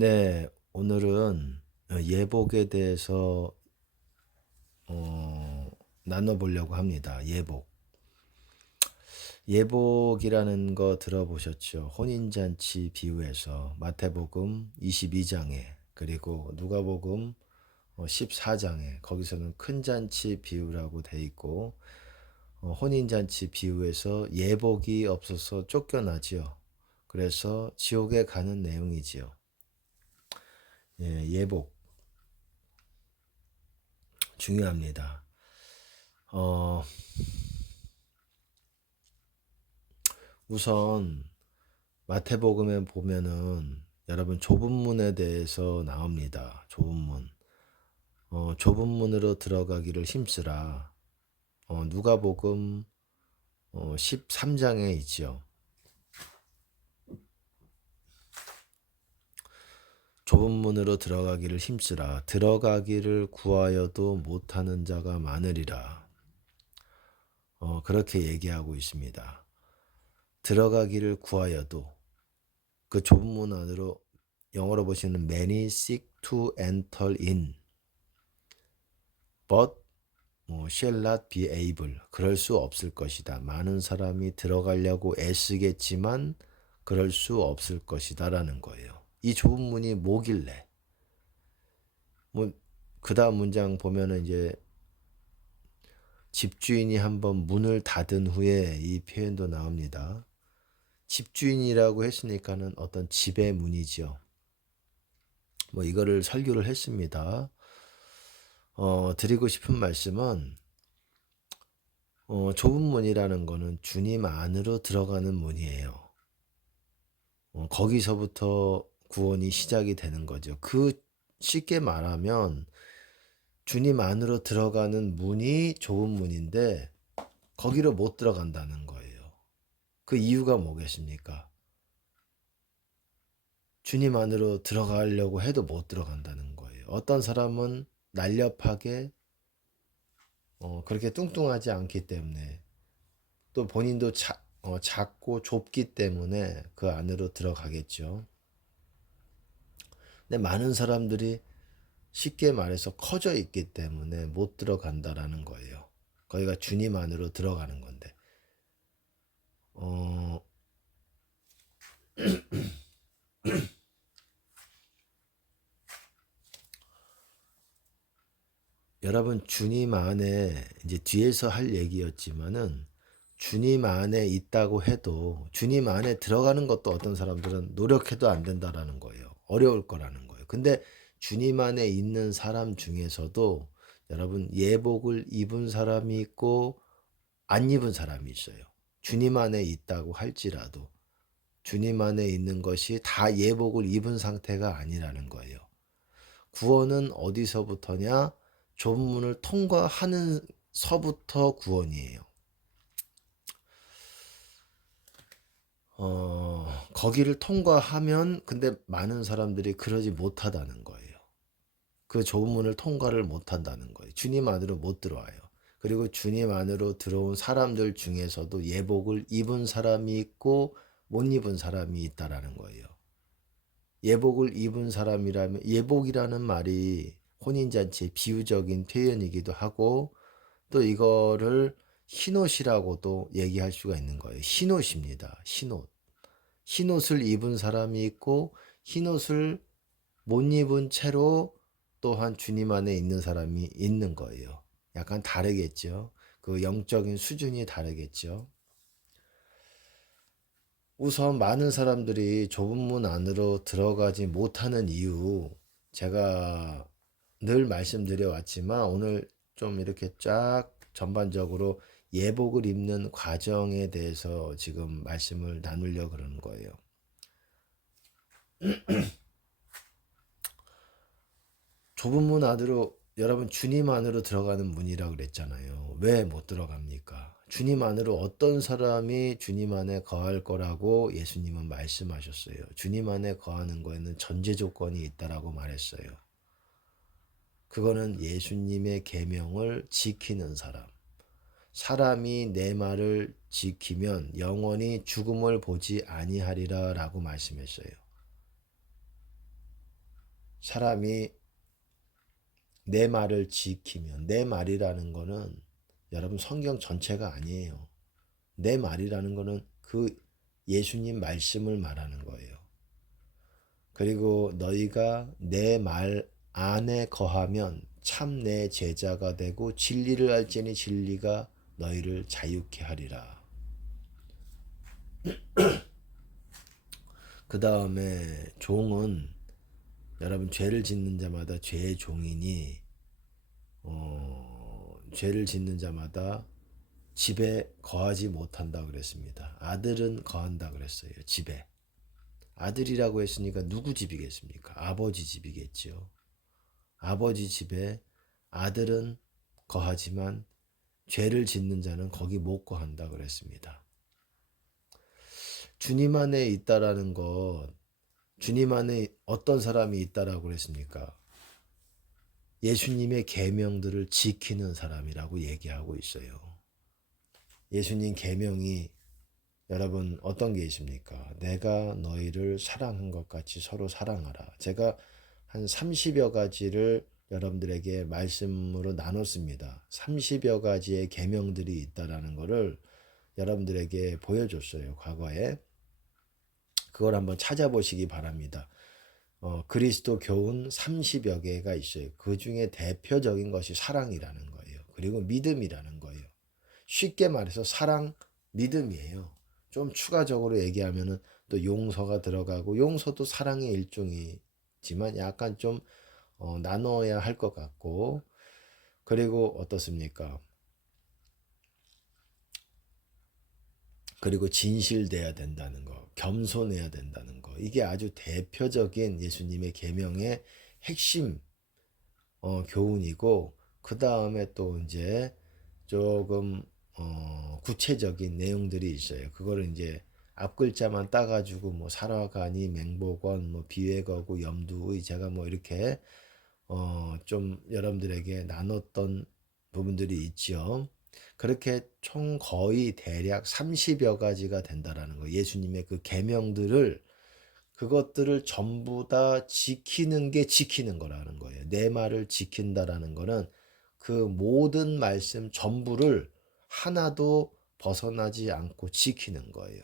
네, 오늘은 예복에 대해서 나눠보려고 합니다. 예복. 예복이라는 거 들어보셨죠? 혼인잔치 비유에서 마태복음 22장에 그리고 누가복음 14장에 거기서는 큰 잔치 비유라고 돼 있고 혼인잔치 비유에서 예복이 없어서 쫓겨나지요. 그래서 지옥에 가는 내용이지요. 예, 예복 중요합니다. 어, 우선 마태복음에 보면은 여러분 좁은 문에 대해서 나옵니다. 좁은 문. 좁은 문으로 들어가기를 힘쓰라. 누가복음 13장에 있지요. 좁은 문으로 들어가기를 힘쓰라. 들어가기를 구하여도 못하는 자가 많으리라. 그렇게 얘기하고 있습니다. 들어가기를 구하여도 그 좁은 문 안으로 영어로 보시는 many seek to enter in, but shall not be able. 그럴 수 없을 것이다. 많은 사람이 들어가려고 애쓰겠지만 그럴 수 없을 것이다라는 거예요. 이 좁은 문이 뭐길래? 그 다음 문장 보면은 이제 집주인이 한번 문을 닫은 후에 이 표현도 나옵니다. 집주인이라고 했으니까는 어떤 집의 문이죠. 이거를 설교를 했습니다. 드리고 싶은 말씀은 좁은 문이라는 거는 주님 안으로 들어가는 문이에요. 거기서부터 구원이 시작이 되는 거죠. 쉽게 말하면 주님 안으로 들어가는 문이 좁은 문인데 거기로 못 들어간다는 거예요. 그 이유가 뭐겠습니까? 주님 안으로 들어가려고 해도 못 들어간다는 거예요. 어떤 사람은 날렵하게 그렇게 뚱뚱하지 않기 때문에 또 본인도 작고 좁기 때문에 그 안으로 들어가겠죠. 근데 많은 사람들이 쉽게 말해서 커져 있기 때문에 못 들어간다라는 거예요. 거기가 주님 안으로 들어가는 건데. 어, 여러분 주님 안에 이제 뒤에서 할 얘기였지만은 주님 안에 있다고 해도 주님 안에 들어가는 것도 어떤 사람들은 노력해도 안 된다라는 거예요. 어려울 거라는 거예요. 근데 주님 안에 있는 사람 중에서도 여러분 예복을 입은 사람이 있고 안 입은 사람이 있어요. 주님 안에 있다고 할지라도 주님 안에 있는 것이 다 예복을 입은 상태가 아니라는 거예요. 구원은 어디서부터냐? 좁은 문을 통과하는 서부터 구원이에요. 거기를 통과하면 근데 많은 사람들이 그러지 못하다는 거예요. 그 좁은 문을 통과를 못한다는 거예요. 주님 안으로 못 들어와요. 그리고 주님 안으로 들어온 사람들 중에서도 예복을 입은 사람이 있고 못 입은 사람이 있다라는 거예요. 예복을 입은 사람이라면 예복이라는 말이 혼인잔치의 비유적인 표현이기도 하고 또 이거를 흰옷이라고도 얘기할 수가 있는 거예요. 흰옷입니다. 흰옷. 흰옷을 입은 사람이 있고 흰옷을 못 입은 채로 또한 주님 안에 있는 사람이 있는 거예요. 약간 다르겠죠. 그 영적인 수준이 다르겠죠. 우선 많은 사람들이 좁은 문 안으로 들어가지 못하는 이유, 제가 늘 말씀드려 왔지만 오늘 좀 이렇게 쫙 전반적으로 예복을 입는 과정에 대해서 지금 말씀을 나누려고 그러는 거예요. 좁은 문 안으로 여러분 주님 안으로 들어가는 문이라고 그랬잖아요. 왜 못 들어갑니까? 주님 안으로 어떤 사람이 주님 안에 거할 거라고 예수님은 말씀하셨어요. 주님 안에 거하는 거에는 전제 조건이 있다라고 말했어요. 그거는 예수님의 계명을 지키는 사람. 사람이 내 말을 지키면 영원히 죽음을 보지 아니하리라라고 말씀했어요. 사람이 내 말을 지키면, 내 말이라는 거는 여러분 성경 전체가 아니에요. 내 말이라는 거는 그 예수님 말씀을 말하는 거예요. 그리고 너희가 내 말 안에 거하면 참 내 제자가 되고 진리를 알지니 진리가 너희를 자유케 하리라. 그 다음에 종은 여러분 죄를 짓는 자마다 죄의 종이니 죄를 짓는 자마다 집에 거하지 못한다 그랬습니다. 아들은 거한다 그랬어요. 집에. 아들이라고 했으니까 누구 집이겠습니까? 아버지 집이겠죠. 아버지 집에 아들은 거하지만 죄를 짓는 자는 거기 못 거한다 그랬습니다. 주님 안에 있다라는 것, 주님 안에 어떤 사람이 있다라고 그랬습니까? 예수님의 계명들을 지키는 사람이라고 얘기하고 있어요. 예수님 계명이 여러분 어떤 게 있습니까? 내가 너희를 사랑한 것 같이 서로 사랑하라. 제가 한 30여 가지를 여러분들에게 말씀으로 나눴습니다. 30여 가지의 계명들이 있다라는 것을 여러분들에게 보여줬어요. 과거에. 그걸 한번 찾아보시기 바랍니다. 그리스도 교훈 30여 개가 있어요. 그 중에 대표적인 것이 사랑이라는 거예요. 그리고 믿음이라는 거예요. 쉽게 말해서 사랑, 믿음이에요. 좀 추가적으로 얘기하면은 또 용서가 들어가고, 용서도 사랑의 일종이지만 약간 좀 나눠야 할 것 같고, 그리고 어떻습니까? 그리고 진실돼야 된다는 거, 겸손해야 된다는 거, 이게 아주 대표적인 예수님의 계명의 핵심 교훈이고, 그 다음에 또 이제 조금 구체적인 내용들이 있어요. 그거를 이제 앞글자만 따가지고 뭐 살아가니 맹복원 뭐 비회거구 염두의 제가 뭐 이렇게 좀 여러분들에게 나눴던 부분들이 있죠. 그렇게 총 거의 대략 30여 가지가 된다라는 거. 예수님의 그 계명들을 그것들을 전부 다 지키는 게 지키는 거라는 거예요. 내 말을 지킨다라는 거는 그 모든 말씀 전부를 하나도 벗어나지 않고 지키는 거예요.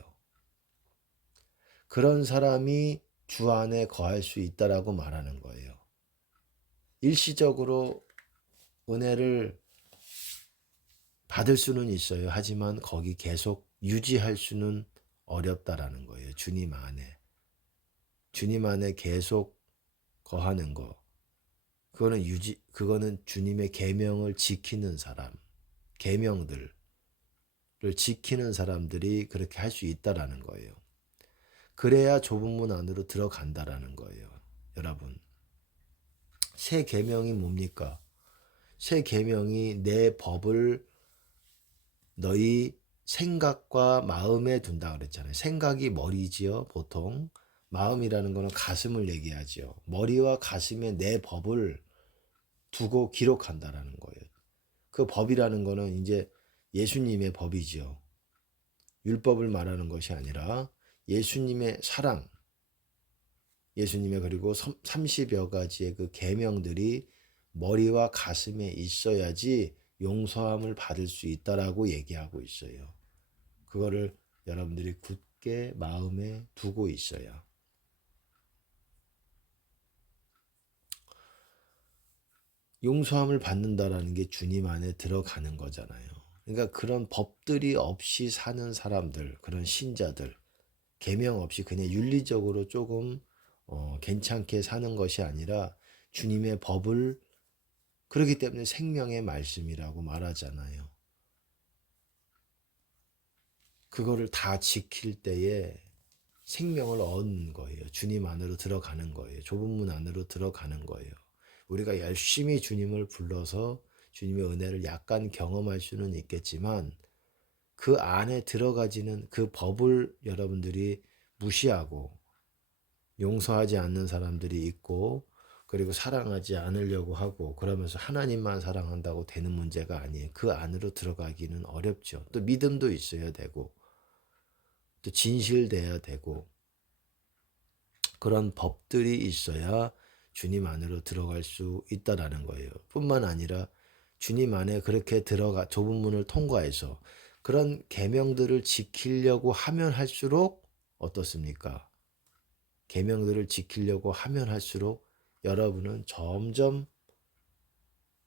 그런 사람이 주 안에 거할 수 있다라고 말하는 거예요. 일시적으로 은혜를 받을 수는 있어요. 하지만 거기 계속 유지할 수는 어렵다라는 거예요. 주님 안에. 주님 안에 계속 거하는 거. 그거는 주님의 계명을 지키는 사람, 계명들을 지키는 사람들이 그렇게 할 수 있다라는 거예요. 그래야 좁은 문 안으로 들어간다라는 거예요. 여러분, 새 계명이 뭡니까? 새 계명이 내 법을 너희 생각과 마음에 둔다 그랬잖아요. 생각이 머리지요, 보통. 마음이라는 거는 가슴을 얘기하지요. 머리와 가슴에 내 법을 두고 기록한다라는 거예요. 그 법이라는 거는 이제 예수님의 법이죠. 율법을 말하는 것이 아니라 예수님의 사랑, 예수님의 그리고 30여 가지의 그 계명들이 머리와 가슴에 있어야지 용서함을 받을 수 있다라고 얘기하고 있어요. 그거를 여러분들이 굳게 마음에 두고 있어야. 용서함을 받는다라는 게 주님 안에 들어가는 거잖아요. 그러니까 그런 법들이 없이 사는 사람들, 그런 신자들, 계명 없이 그냥 윤리적으로 조금 괜찮게 사는 것이 아니라 주님의 법을, 그렇기 때문에 생명의 말씀이라고 말하잖아요. 그거를 다 지킬 때에 생명을 얻는 거예요. 주님 안으로 들어가는 거예요. 좁은 문 안으로 들어가는 거예요. 우리가 열심히 주님을 불러서 주님의 은혜를 약간 경험할 수는 있겠지만 그 안에 들어가지는 그 법을 여러분들이 무시하고 용서하지 않는 사람들이 있고, 그리고 사랑하지 않으려고 하고 그러면서 하나님만 사랑한다고 되는 문제가 아니에요. 그 안으로 들어가기는 어렵죠. 또 믿음도 있어야 되고 또 진실돼야 되고 그런 법들이 있어야 주님 안으로 들어갈 수 있다라는 거예요. 뿐만 아니라 주님 안에 그렇게 들어가 좁은 문을 통과해서 그런 계명들을 지키려고 하면 할수록 어떻습니까? 계명들을 지키려고 하면 할수록 여러분은 점점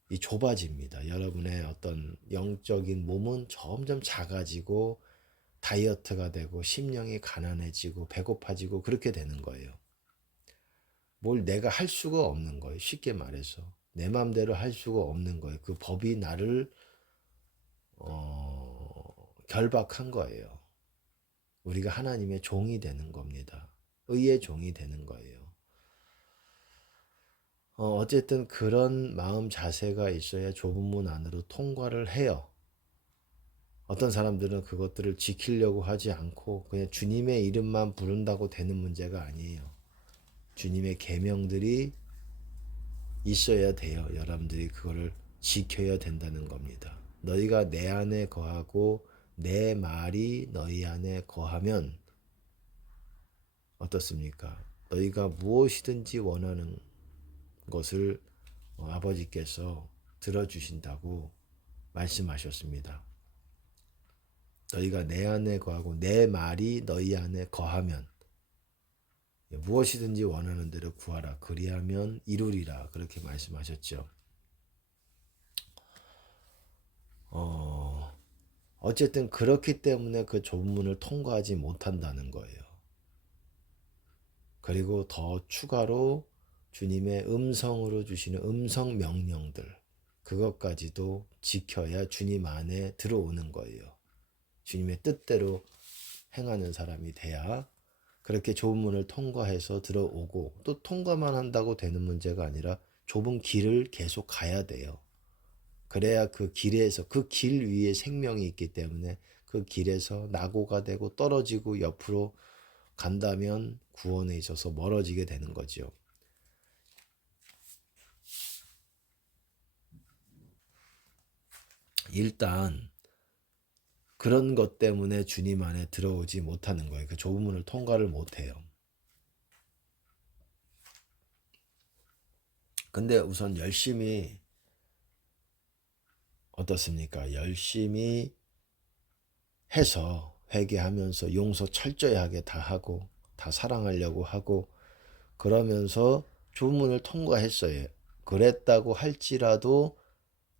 이 좁아집니다. 여러분의 어떤 영적인 몸은 점점 작아지고 다이어트가 되고 심령이 가난해지고 배고파지고 그렇게 되는 거예요. 뭘 내가 할 수가 없는 거예요. 쉽게 말해서 내 마음대로 할 수가 없는 거예요. 그 법이 나를 결박한 거예요. 우리가 하나님의 종이 되는 겁니다. 의의 종이 되는 거예요. 어쨌든 그런 마음 자세가 있어야 좁은 문 안으로 통과를 해요. 어떤 사람들은 그것들을 지키려고 하지 않고 그냥 주님의 이름만 부른다고 되는 문제가 아니에요. 주님의 계명들이 있어야 돼요. 여러분들이 그거를 지켜야 된다는 겁니다. 너희가 내 안에 거하고 내 말이 너희 안에 거하면 어떻습니까? 너희가 무엇이든지 원하는 것을 아버지께서 들어주신다고 말씀하셨습니다. 너희가 내 안에 거하고 내 말이 너희 안에 거하면 무엇이든지 원하는 대로 구하라. 그리하면 이루리라. 그렇게 말씀하셨죠. 어쨌든 그렇기 때문에 그 좁은 문을 통과하지 못한다는 거예요. 그리고 더 추가로 주님의 음성으로 주시는 음성 명령들 그것까지도 지켜야 주님 안에 들어오는 거예요. 주님의 뜻대로 행하는 사람이 돼야 그렇게 좁은 문을 통과해서 들어오고 또 통과만 한다고 되는 문제가 아니라 좁은 길을 계속 가야 돼요. 그래야 그 길에서 그 길 위에 생명이 있기 때문에 그 길에서 낙오가 되고 떨어지고 옆으로 간다면 구원에 있어서 멀어지게 되는 거죠. 일단 그런 것 때문에 주님 안에 들어오지 못하는 거예요. 그 좁은 문을 통과를 못해요. 근데 우선 열심히 어떻습니까? 열심히 해서 회개하면서 용서 철저히 하게 다 하고 다 사랑하려고 하고 그러면서 좁은 문을 통과했어요. 그랬다고 할지라도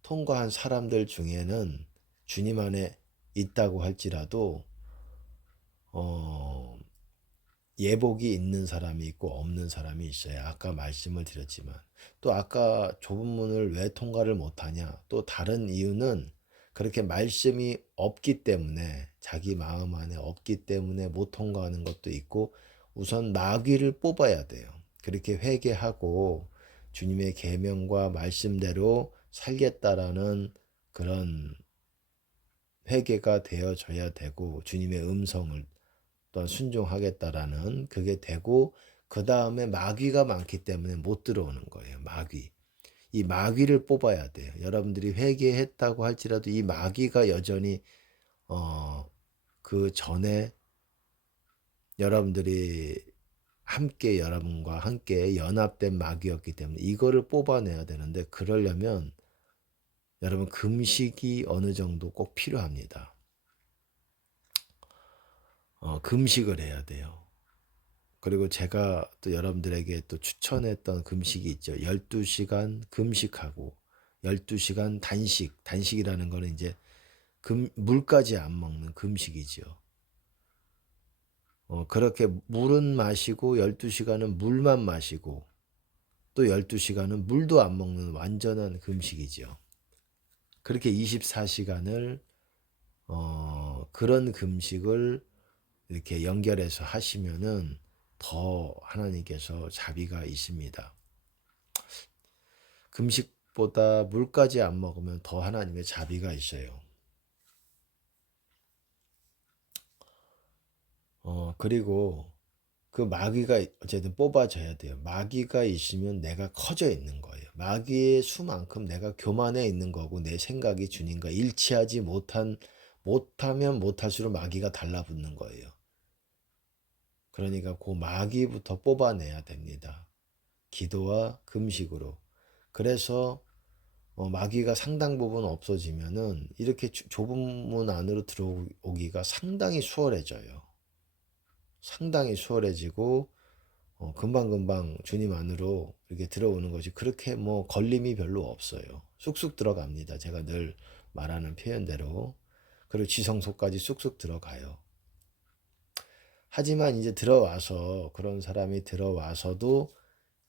통과한 사람들 중에는 주님 안에 있다고 할지라도 어, 예복이 있는 사람이 있고 없는 사람이 있어요. 아까 말씀을 드렸지만 또 아까 좁은 문을 왜 통과를 못하냐 또 다른 이유는 그렇게 말씀이 없기 때문에 자기 마음 안에 없기 때문에 못 통과하는 것도 있고 우선 마귀를 뽑아야 돼요. 그렇게 회개하고 주님의 계명과 말씀대로 살겠다라는 그런 회개가 되어져야 되고 주님의 음성을 또한 순종하겠다라는 그게 되고 그 다음에 마귀가 많기 때문에 못 들어오는 거예요. 마귀. 이 마귀를 뽑아야 돼요. 여러분들이 회개했다고 할지라도 이 마귀가 여전히 그 전에 여러분들이 함께 여러분과 함께 연합된 마귀였기 때문에 이거를 뽑아내야 되는데 그러려면 여러분 금식이 어느 정도 꼭 필요합니다. 금식을 해야 돼요. 그리고 제가 또 여러분들에게 또 추천했던 금식이 있죠. 12시간 금식하고 12시간 단식. 단식이라는 거는 이제 물까지 안 먹는 금식이죠. 그렇게 물은 마시고 12시간은 물만 마시고 또 12시간은 물도 안 먹는 완전한 금식이죠. 그렇게 24시간을 그런 금식을 이렇게 연결해서 하시면은 더 하나님께서 자비가 있습니다. 금식보다 물까지 안 먹으면 더 하나님의 자비가 있어요. 그리고 그 마귀가 어쨌든 뽑아져야 돼요. 마귀가 있으면 내가 커져 있는 거예요. 마귀의 수만큼 내가 교만해 있는 거고 내 생각이 주님과 일치하지 못하면 못할수록 마귀가 달라붙는 거예요. 그러니까 그 마귀부터 뽑아내야 됩니다. 기도와 금식으로. 그래서 마귀가 상당 부분 없어지면은 이렇게 좁은 문 안으로 들어오기가 상당히 수월해져요. 상당히 수월해지고 금방금방 주님 안으로 이렇게 들어오는 것이 그렇게 뭐 걸림이 별로 없어요. 쑥쑥 들어갑니다. 제가 늘 말하는 표현대로. 그리고 지성소까지 쑥쑥 들어가요. 하지만 이제 들어와서 그런 사람이 들어와서도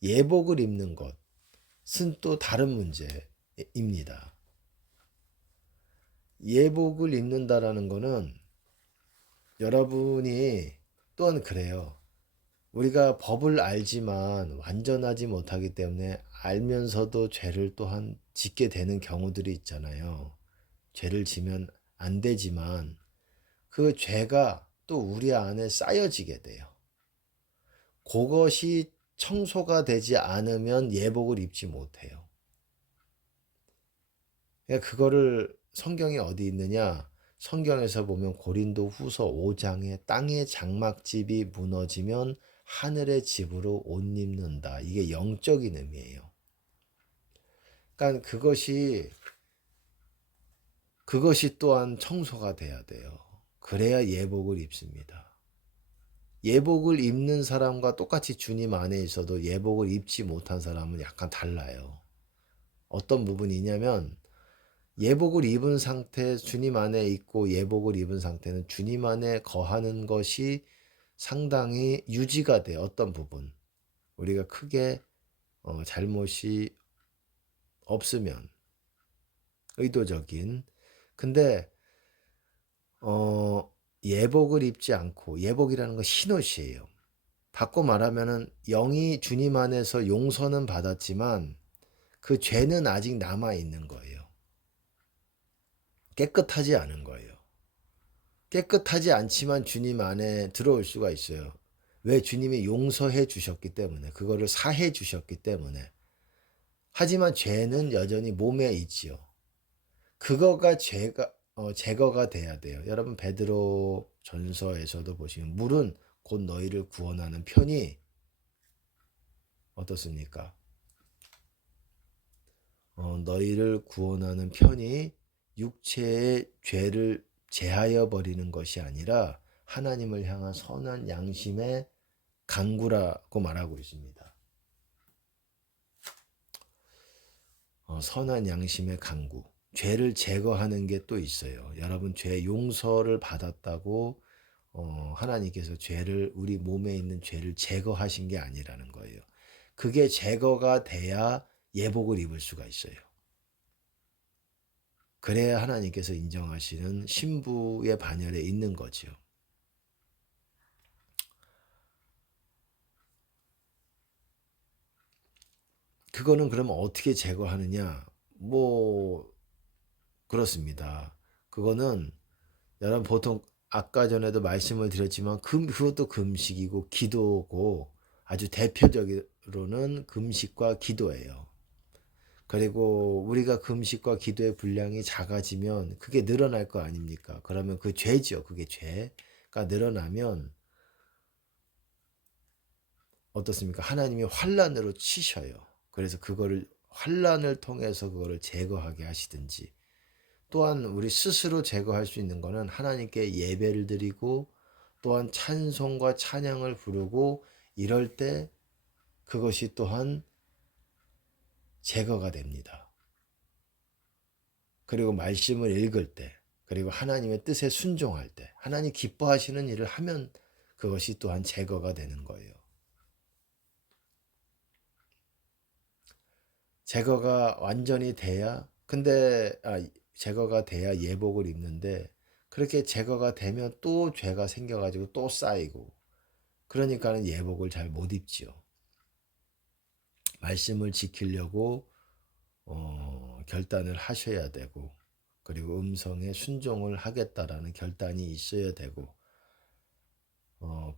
예복을 입는 것은 또 다른 문제입니다. 예복을 입는다라는 거는 여러분이 또한 그래요. 우리가 법을 알지만 완전하지 못하기 때문에 알면서도 죄를 또한 짓게 되는 경우들이 있잖아요. 죄를 지면 안 되지만 그 죄가 또 우리 안에 쌓여지게 돼요. 그것이 청소가 되지 않으면 예복을 입지 못해요. 그러니까 그거를 성경에 어디 있느냐? 성경에서 보면 고린도 후서 5장에 땅의 장막집이 무너지면 하늘의 집으로 옷 입는다. 이게 영적인 의미예요. 그러니까 그것이 또한 청소가 돼야 돼요. 그래야 예복을 입습니다. 예복을 입는 사람과 똑같이 주님 안에 있어도 예복을 입지 못한 사람은 약간 달라요. 어떤 부분이냐면 예복을 입은 상태, 주님 안에 있고 예복을 입은 상태는 주님 안에 거하는 것이 상당히 유지가 돼요. 어떤 부분. 우리가 크게 잘못이 없으면 의도적인. 근데 예복을 입지 않고 예복이라는 건 흰옷이에요. 바꿔 말하면은 영이 주님 안에서 용서는 받았지만 그 죄는 아직 남아 있는 거예요. 깨끗하지 않은 거예요. 깨끗하지 않지만 주님 안에 들어올 수가 있어요. 왜? 주님이 용서해 주셨기 때문에, 그거를 사해 주셨기 때문에. 하지만 죄는 여전히 몸에 있지요. 그거가 제거가 돼야 돼요. 여러분 베드로 전서에서도 보시면 물은 곧 너희를 구원하는 편이 어떻습니까? 너희를 구원하는 편이 육체의 죄를 제하여 버리는 것이 아니라 하나님을 향한 선한 양심의 강구라고 말하고 있습니다. 선한 양심의 강구. 죄를 제거하는 게 또 있어요. 여러분 죄 용서를 받았다고 하나님께서 우리 몸에 있는 죄를 제거하신 게 아니라는 거예요. 그게 제거가 돼야 예복을 입을 수가 있어요. 그래야 하나님께서 인정하시는 신부의 반열에 있는 거죠. 그거는 그러면 어떻게 제거하느냐? 뭐 그렇습니다. 그거는 여러분 보통 아까 전에도 말씀을 드렸지만 그것도 금식이고 기도고 아주 대표적으로는 금식과 기도예요. 그리고 우리가 금식과 기도의 분량이 작아지면 그게 늘어날 거 아닙니까? 그러면 그 죄죠. 그게 죄가 늘어나면 어떻습니까? 하나님이 환난으로 치셔요. 그래서 그거를 환난을 통해서 그거를 제거하게 하시든지, 또한 우리 스스로 제거할 수 있는 거는 하나님께 예배를 드리고 또한 찬송과 찬양을 부르고 이럴 때 그것이 또한 제거가 됩니다. 그리고 말씀을 읽을 때, 그리고 하나님의 뜻에 순종할 때, 하나님 기뻐하시는 일을 하면 그것이 또한 제거가 되는 거예요. 제거가 완전히 돼야, 제거가 돼야 예복을 입는데, 그렇게 제거가 되면 또 죄가 생겨가지고 또 쌓이고, 그러니까는 예복을 잘 못 입지요. 말씀을 지키려고 결단을 하셔야 되고, 그리고 음성에 순종을 하겠다라는 결단이 있어야 되고,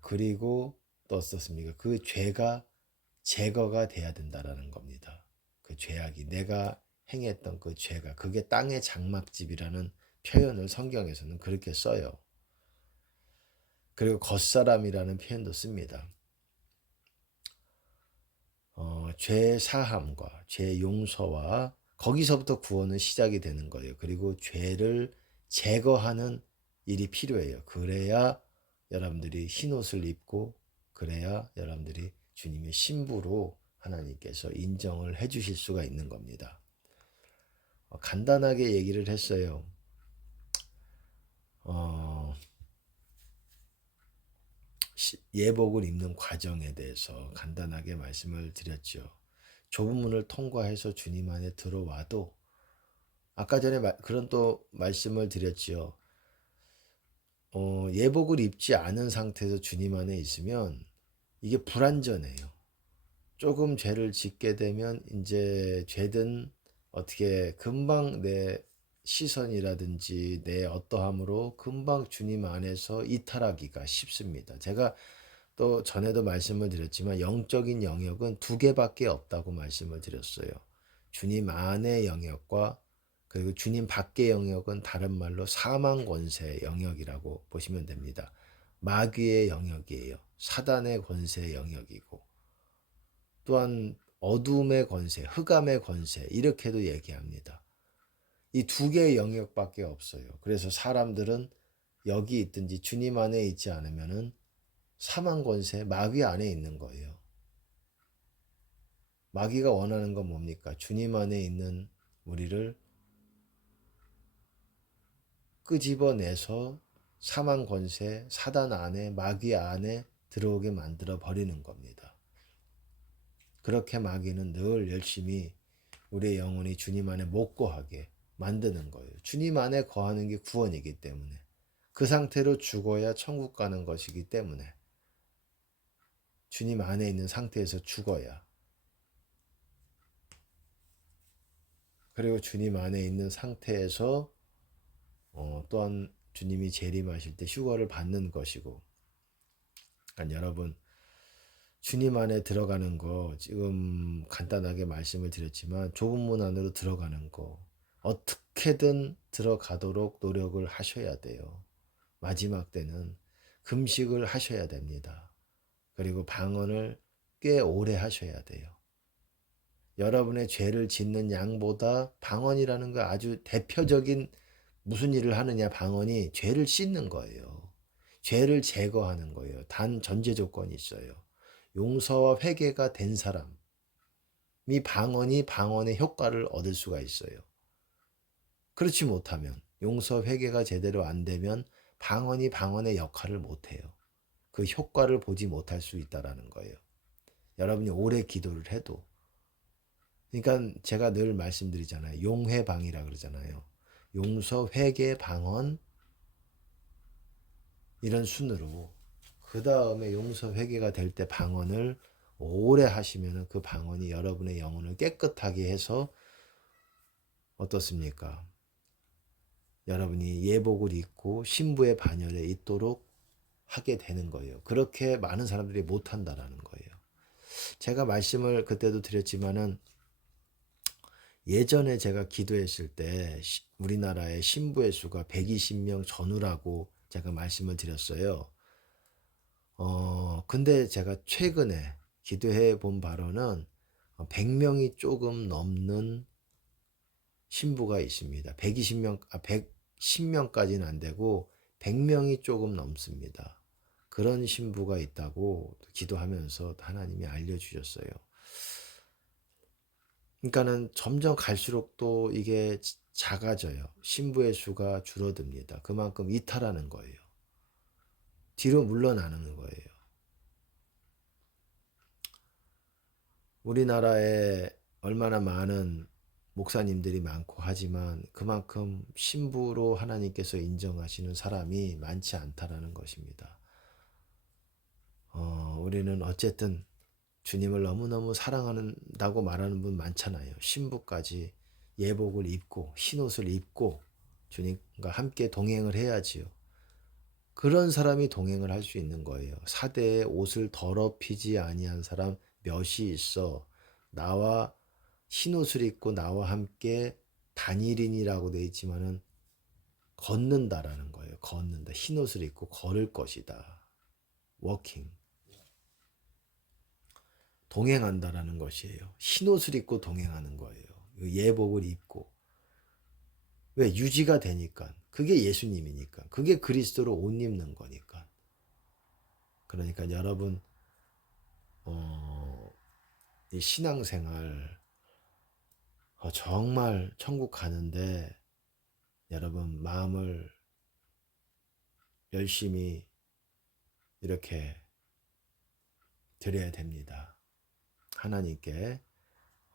그리고 또 어떻습니까? 그 죄가 제거가 돼야 된다라는 겁니다. 그 죄악이 내가 행했던 그 죄가, 그게 땅의 장막집이라는 표현을 성경에서는 그렇게 써요. 그리고 겉사람이라는 표현도 씁니다. 죄 사함과 죄 용서와 거기서부터 구원은 시작이 되는 거예요. 그리고 죄를 제거하는 일이 필요해요. 그래야 여러분들이 흰옷을 입고 그래야 여러분들이 주님의 신부로 하나님께서 인정을 해 주실 수가 있는 겁니다. 간단하게 얘기를 했어요. 어, 예복을 입는 과정에 대해서 간단하게 말씀을 드렸죠. 좁은 문을 통과해서 주님 안에 들어와도 아까 전에 그런 또 말씀을 드렸지요. 예복을 입지 않은 상태에서 주님 안에 있으면 이게 불완전해요. 조금 죄를 짓게 되면 이제 죄든 어떻게 금방 내 시선이라든지 내 어떠함으로 금방 주님 안에서 이탈하기가 쉽습니다. 제가 또 전에도 말씀을 드렸지만 영적인 영역은 두 개밖에 없다고 말씀을 드렸어요. 주님 안의 영역과 그리고 주님 밖의 영역은 다른 말로 사망 권세 영역이라고 보시면 됩니다. 마귀의 영역이에요. 사단의 권세 영역이고 또한 어둠의 권세, 흑암의 권세 이렇게도 얘기합니다. 이 두 개의 영역밖에 없어요. 그래서 사람들은 여기 있든지 주님 안에 있지 않으면은 사망 권세, 마귀 안에 있는 거예요. 마귀가 원하는 건 뭡니까? 주님 안에 있는 우리를 끄집어내서 사망 권세, 사단 안에, 마귀 안에 들어오게 만들어 버리는 겁니다. 그렇게 마귀는 늘 열심히 우리의 영혼이 주님 안에 못 거하게 만드는 거예요. 주님 안에 거하는 게 구원이기 때문에 그 상태로 죽어야 천국 가는 것이기 때문에 주님 안에 있는 상태에서 죽어야 그리고 주님 안에 있는 상태에서 또한 주님이 재림하실 때 휴거를 받는 것이고 그러니까 여러분 주님 안에 들어가는 거 지금 간단하게 말씀을 드렸지만 좁은 문 안으로 들어가는 거 어떻게든 들어가도록 노력을 하셔야 돼요. 마지막 때는 금식을 하셔야 됩니다. 그리고 방언을 꽤 오래 하셔야 돼요. 여러분의 죄를 짓는 양보다 방언이라는 거 아주 대표적인 무슨 일을 하느냐 방언이 죄를 씻는 거예요. 죄를 제거하는 거예요. 단 전제 조건이 있어요. 용서와 회개가 된 사람이 방언이 방언의 효과를 얻을 수가 있어요. 그렇지 못하면 용서 회개가 제대로 안 되면 방언이 방언의 역할을 못해요. 그 효과를 보지 못할 수 있다라는 거예요. 여러분이 오래 기도를 해도 그러니까 제가 늘 말씀드리잖아요. 용회방이라 그러잖아요. 용서, 회개, 방언 이런 순으로 그 다음에 용서, 회개가 될 때 방언을 오래 하시면 그 방언이 여러분의 영혼을 깨끗하게 해서 어떻습니까? 여러분이 예복을 입고 신부의 반열에 있도록 하게 되는 거예요. 그렇게 많은 사람들이 못한다라는 거예요. 제가 말씀을 그때도 드렸지만은 예전에 제가 기도했을 때 우리나라의 신부의 수가 120명 전후라고 제가 말씀을 드렸어요. 근데 제가 최근에 기도해 본 바로는 100명이 조금 넘는 신부가 있습니다. 110명까지는 안 되고 100명이 조금 넘습니다. 그런 신부가 있다고 기도하면서 하나님이 알려주셨어요. 그러니까는 점점 갈수록 또 이게 작아져요. 신부의 수가 줄어듭니다. 그만큼 이탈하는 거예요. 뒤로 물러나는 거예요. 우리나라에 얼마나 많은 목사님들이 많고 하지만 그만큼 신부로 하나님께서 인정하시는 사람이 많지 않다라는 것입니다. 우리는 어쨌든 주님을 너무너무 사랑한다고 말하는 분 많잖아요. 신부까지 예복을 입고 흰옷을 입고 주님과 함께 동행을 해야지요. 그런 사람이 동행을 할 수 있는 거예요. 사대에 옷을 더럽히지 아니한 사람 몇이 있어. 나와 흰옷을 입고 나와 함께 단일인이라고 돼 있지만은 걷는다라는 거예요. 걷는다. 흰옷을 입고 걸을 것이다. 워킹. 동행한다라는 것이에요. 흰옷을 입고 동행하는 거예요. 예복을 입고. 왜? 유지가 되니까. 그게 예수님이니까. 그게 그리스도로 옷 입는 거니까. 그러니까 여러분 이 신앙생활 정말 천국 가는데 여러분 마음을 열심히 이렇게 드려야 됩니다. 하나님께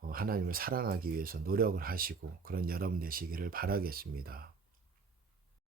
하나님을 사랑하기 위해서 노력을 하시고 그런 여러분 되시기를 바라겠습니다.